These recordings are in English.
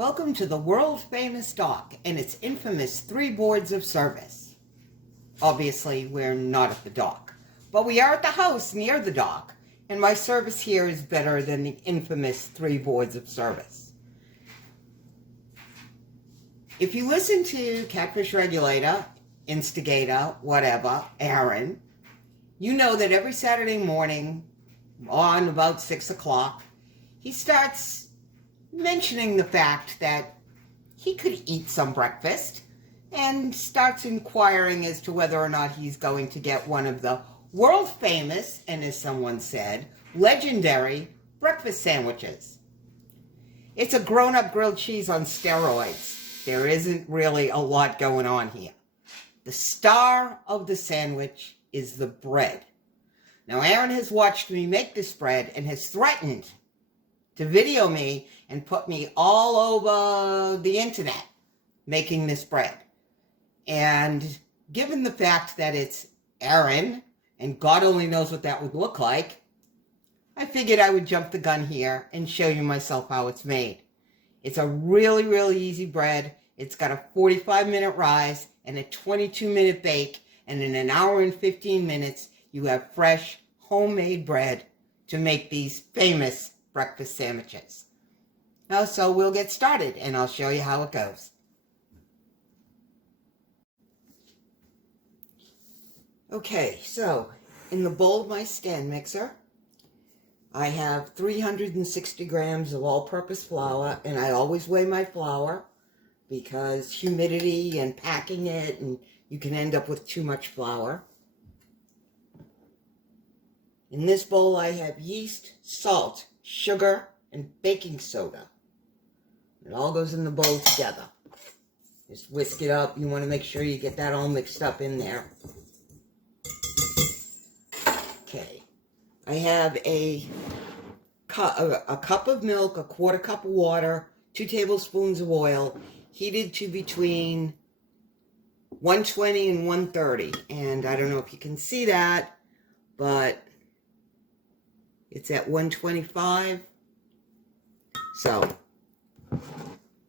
Welcome to the world-famous dock and its infamous 3 boards of service. Obviously, we're not at the dock, but we are at the house near the dock, and my service here is better than the infamous 3 boards of service. If you listen to Catfish Regulator, Instigator, whatever, Aaron, you know that every Saturday morning, on about 6 o'clock, he starts mentioning the fact that he could eat some breakfast and starts inquiring as to whether or not he's going to get one of the world famous, and as someone said, legendary breakfast sandwiches. It's a grown-up grilled cheese on steroids. There isn't really a lot going on here. The star of the sandwich is the bread. Now, Aaron has watched me make this bread and has threatened to video me and put me all over the internet making this bread. And given the fact that it's Aaron, and God only knows what that would look like, I figured I would jump the gun here and show you myself how it's made. It's a really, really easy bread. It's got a 45-minute rise and a 22-minute bake, and in an hour and 15 minutes, you have fresh, homemade bread to make these famous breakfast sandwiches. Now, so we'll get started, and I'll show you how it goes. Okay, so in the bowl of my stand mixer, I have 360 grams of all-purpose flour, and I always weigh my flour because humidity and packing it, and you can end up with too much flour. In this bowl, I have yeast, salt, sugar, and baking soda. It all goes in the bowl together. Just whisk it up. You want to make sure you get that all mixed up in there. Okay. I have a cup of milk, a quarter cup of water, 2 tablespoons of oil, heated to between 120 and 130. And I don't know if you can see that, but it's at 125. So,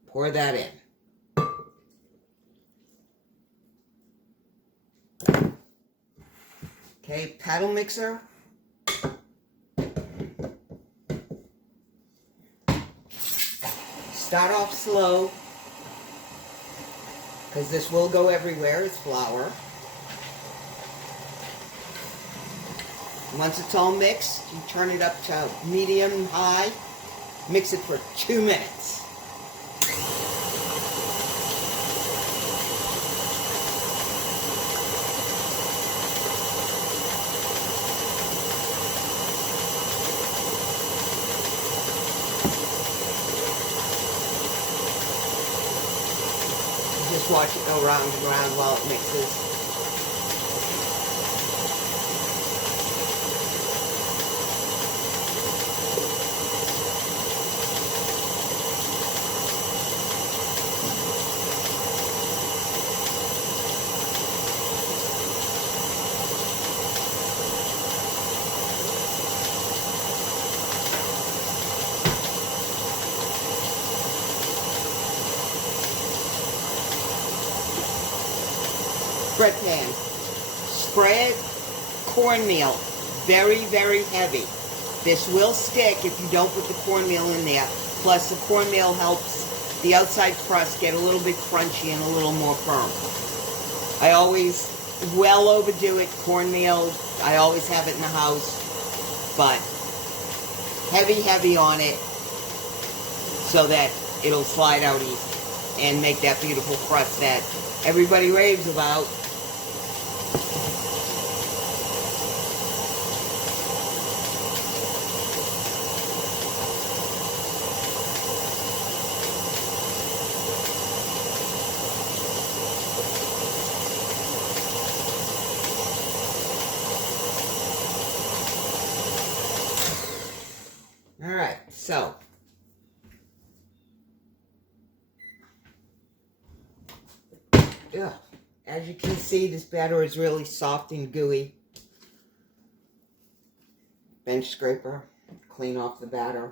pour that in. Okay, paddle mixer. Start off slow, because this will go everywhere. It's flour. Once it's all mixed, you turn it up to medium, high. Mix it for 2 minutes. Just watch it go round and round while it mixes. Bread pan. Spread cornmeal. Very, very heavy. This will stick if you don't put the cornmeal in there. Plus, the cornmeal helps the outside crust get a little bit crunchy and a little more firm. I always well overdo it. Cornmeal, I always have it in the house. But heavy, heavy on it so that it'll slide out easy and make that beautiful crust that everybody raves about. All right, so as you can see, this batter is really soft and gooey. Bench scraper, clean off the batter,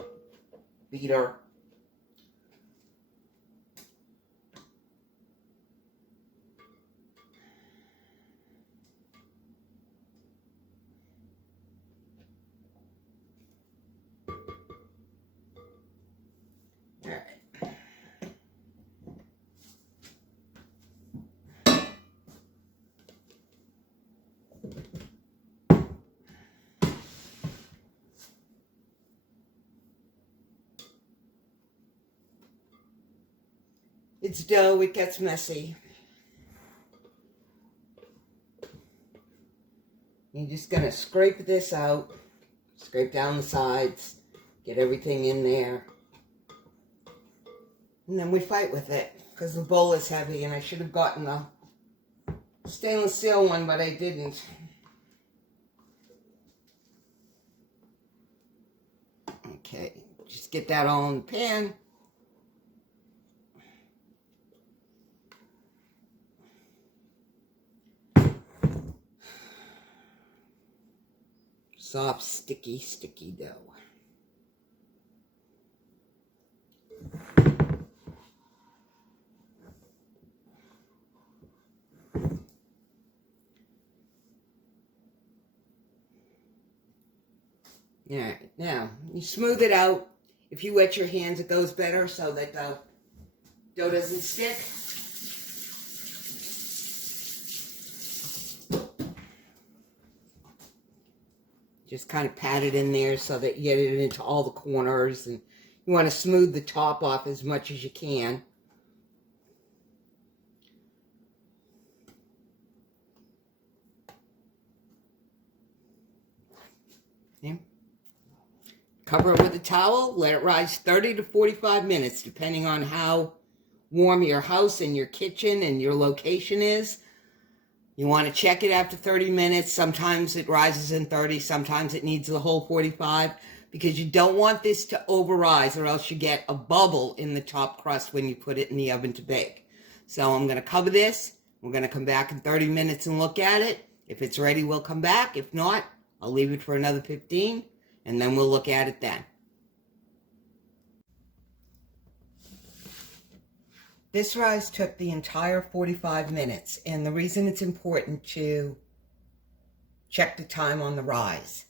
beater. right. It's dough, it gets messy. You're just going to scrape this out, scrape down the sides, get everything in there. And then we fight with it, because the bowl is heavy, and I should have gotten the stainless steel one, but I didn't. Okay, just get that all in the pan. Soft, sticky dough. All right, now you smooth it out. If you wet your hands, it goes better so that the dough doesn't stick. Just kind of pat it in there so that you get it into all the corners, and you want to smooth the top off as much as you can. Okay. Cover it with a towel, let it rise 30 to 45 minutes, depending on how warm your house and your kitchen and your location is. You want to check it after 30 minutes. Sometimes it rises in 30, sometimes it needs the whole 45, because you don't want this to over-rise, or else you get a bubble in the top crust when you put it in the oven to bake. So I'm going to cover this. We're going to come back in 30 minutes and look at it. If it's ready, we'll come back. If not, I'll leave it for another 15, and then we'll look at it then. This rise took the entire 45 minutes, and the reason it's important to check the time on the rise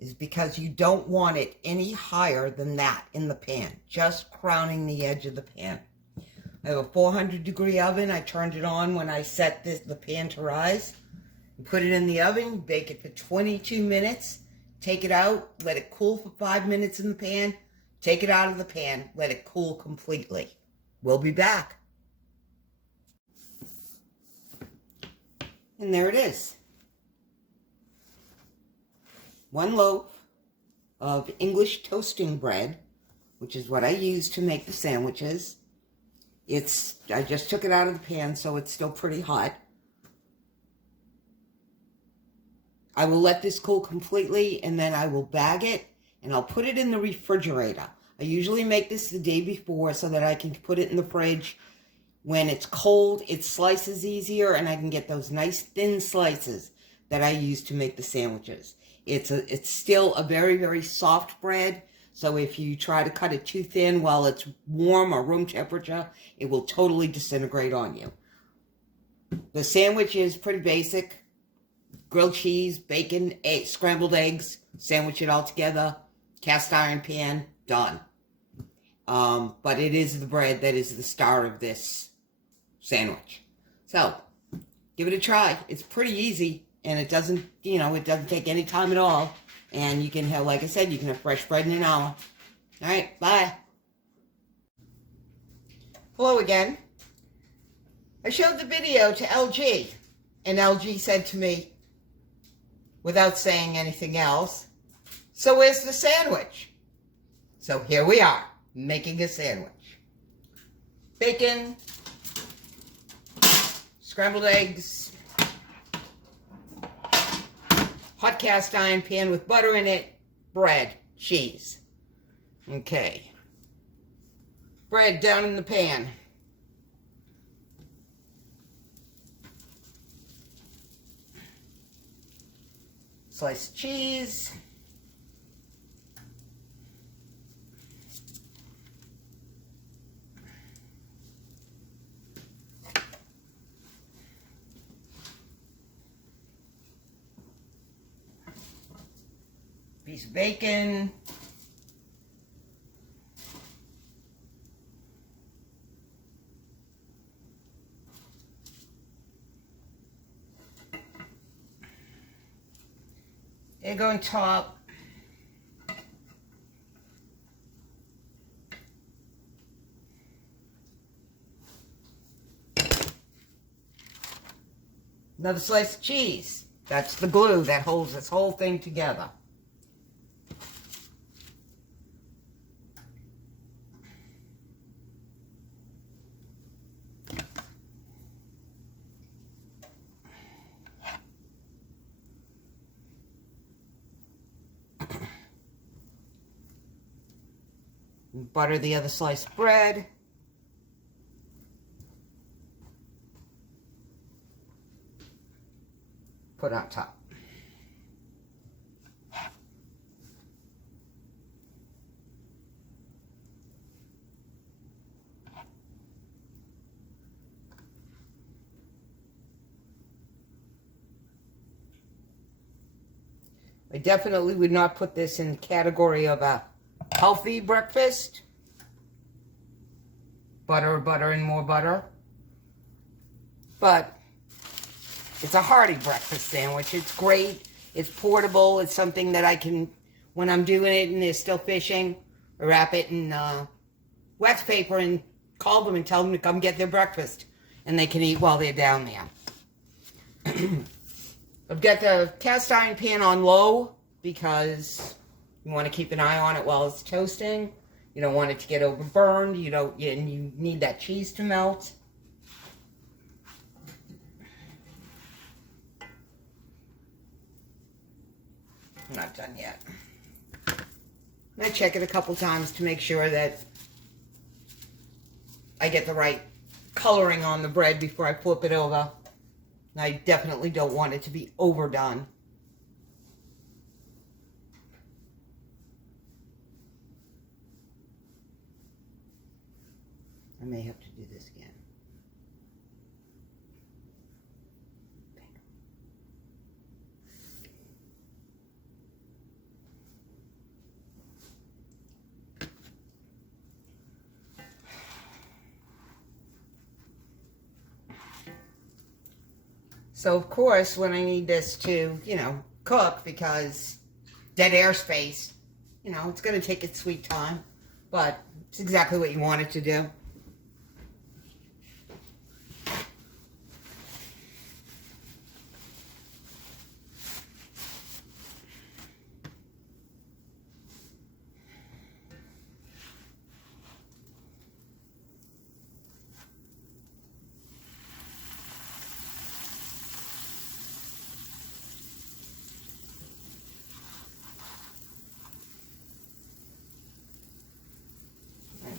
is because you don't want it any higher than that in the pan, just crowning the edge of the pan. I have a 400-degree oven. I turned it on when I set the pan to rise. You put it in the oven, bake it for 22 minutes, take it out, let it cool for 5 minutes in the pan, take it out of the pan, let it cool completely. We'll be back. And there it is. One loaf of English toasting bread, which is what I use to make the sandwiches. I just took it out of the pan, so it's still pretty hot. I will let this cool completely, and then I will bag it, and I'll put it in the refrigerator. I usually make this the day before so that I can put it in the fridge. When it's cold, it slices easier, and I can get those nice thin slices that I use to make the sandwiches. It's still a very, very soft bread, so if you try to cut it too thin while it's warm or room temperature, it will totally disintegrate on you. The sandwich is pretty basic. Grilled cheese, bacon, scrambled eggs, sandwich it all together, cast iron pan, done. But it is the bread that is the star of this sandwich. So, give it a try. It's pretty easy, and it doesn't take any time at all. And you can have, like I said, you can have fresh bread in an hour. All right, bye. Hello again. I showed the video to LG, and LG said to me, without saying anything else, "So where's the sandwich?" So here we are, making a sandwich. Bacon, scrambled eggs, hot cast iron pan with butter in it, bread, cheese. Okay. Bread down in the pan. Sliced cheese. Piece of bacon. egg on top. Another slice of cheese. That's the glue that holds this whole thing together. Butter the other slice of bread. Put on top. I definitely would not put this in the category of a healthy breakfast. Butter, butter, and more butter. But it's a hearty breakfast sandwich. It's great. It's portable. It's something that I can, when I'm doing it and they're still fishing, wrap it in wax paper and call them and tell them to come get their breakfast. And they can eat while they're down there. I've got the cast iron pan on low because you want to keep an eye on it while it's toasting. You don't want it to get overburned. And you need that cheese to melt. I'm not done yet. I check it a couple times to make sure that I get the right coloring on the bread before I flip it over. And I definitely don't want it to be overdone. I may have to do this again. So, of course, when I need this to, cook, because dead air space, it's going to take its sweet time, but it's exactly what you want it to do.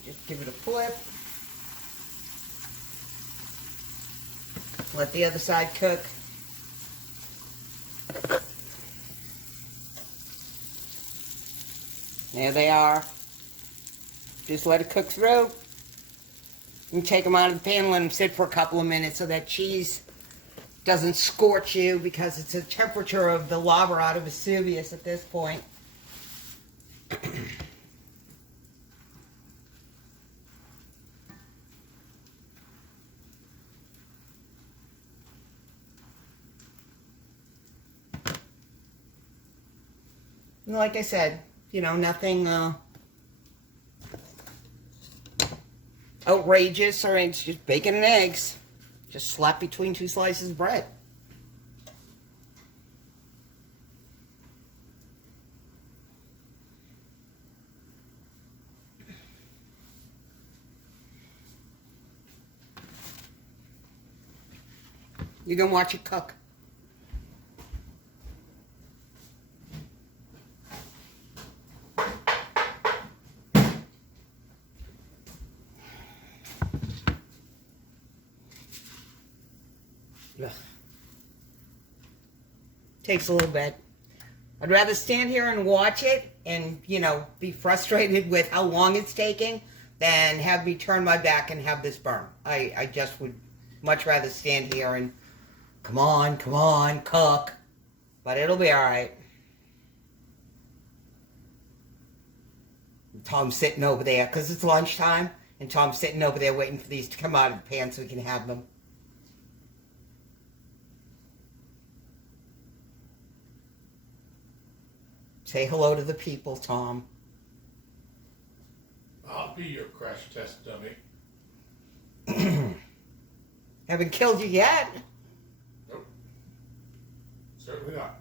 Just give it a flip. Let the other side cook. There they are. Just let it cook through. You take them out of the pan and let them sit for a couple of minutes so that cheese doesn't scorch you, because it's the temperature of the lava out of Vesuvius at this point. And like I said, nothing outrageous, or it's just bacon and eggs. Just slap between two slices of bread. You're going to watch it cook. Ugh. Takes a little bit. I'd rather stand here and watch it and, be frustrated with how long it's taking than have me turn my back and have this burn. I just would much rather stand here and, come on, cook. But it'll be all right. Tom's sitting over there because it's lunchtime, and Tom's sitting over there waiting for these to come out of the pan so we can have them. Say hello to the people, Tom. I'll be your crash test dummy. Haven't killed you yet. Nope. Certainly not.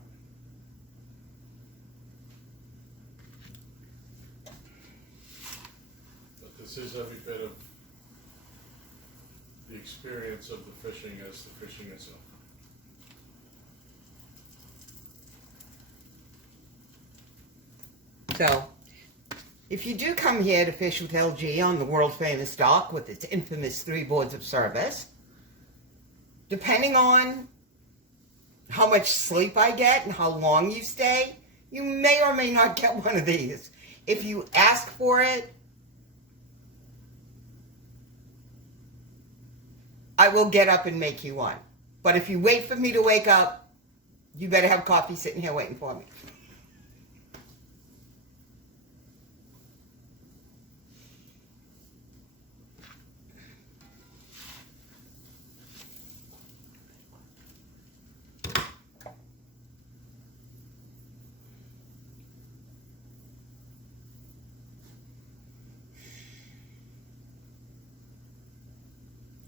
But this is every bit of the experience of the fishing as the fishing itself. So, if you do come here to fish with LG on the world famous dock with its infamous 3 boards of service, depending on how much sleep I get and how long you stay, you may or may not get one of these. If you ask for it, I will get up and make you one. But if you wait for me to wake up, you better have coffee sitting here waiting for me.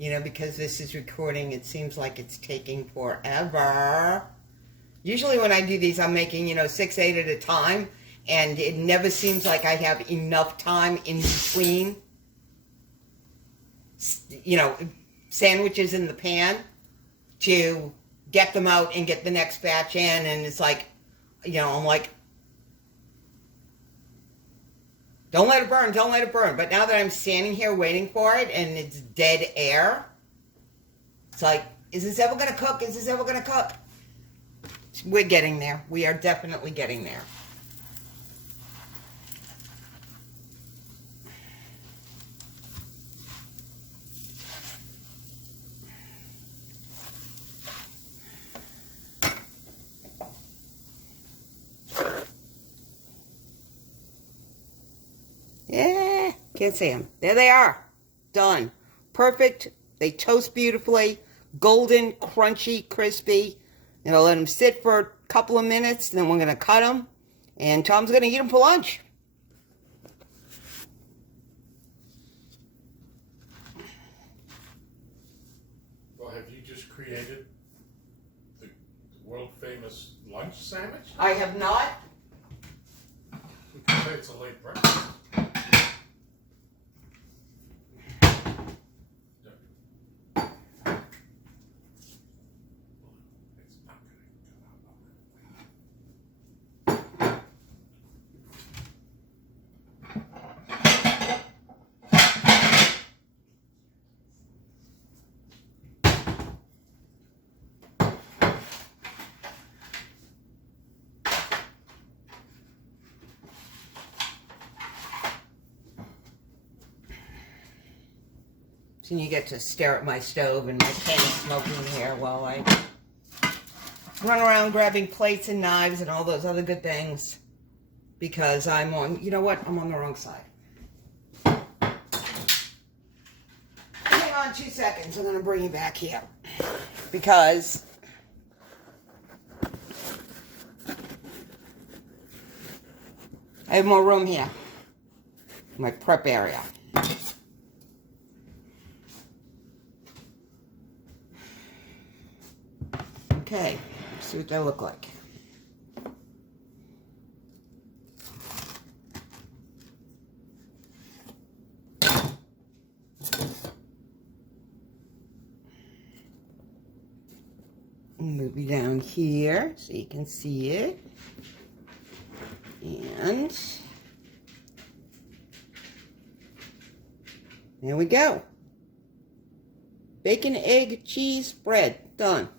You know, because this is recording, it seems like it's taking forever. Usually when I do these, I'm making, 6, 8 at a time. And it never seems like I have enough time in between, sandwiches in the pan to get them out and get the next batch in. And it's like, I'm like, don't let it burn, don't let it burn. But now that I'm standing here waiting for it and it's dead air, it's like, is this ever going to cook? Is this ever going to cook? We're getting there. We are definitely getting there. Yeah, can't see them. There they are. Done. Perfect. They toast beautifully. Golden, crunchy, crispy. And I'll let them sit for a couple of minutes. And then we're going to cut them. And Tom's going to eat them for lunch. Well, have you just created the world famous lunch sandwich? I have not. You can say it's a late breakfast. So you get to stare at my stove and my pan smoking here while I run around grabbing plates and knives and all those other good things. Because I'm on, you know what? I'm on the wrong side. Hang on 2 seconds. I'm going to bring you back here. Because I have more room here. My prep area. Okay, let's see what they look like. Move you down here so you can see it. And there we go. Bacon, egg, cheese, bread. Done.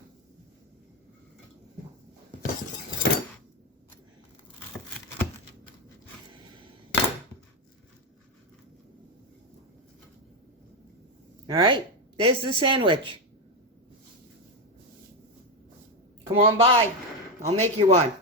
All right, there's the sandwich. Come on by. I'll make you one.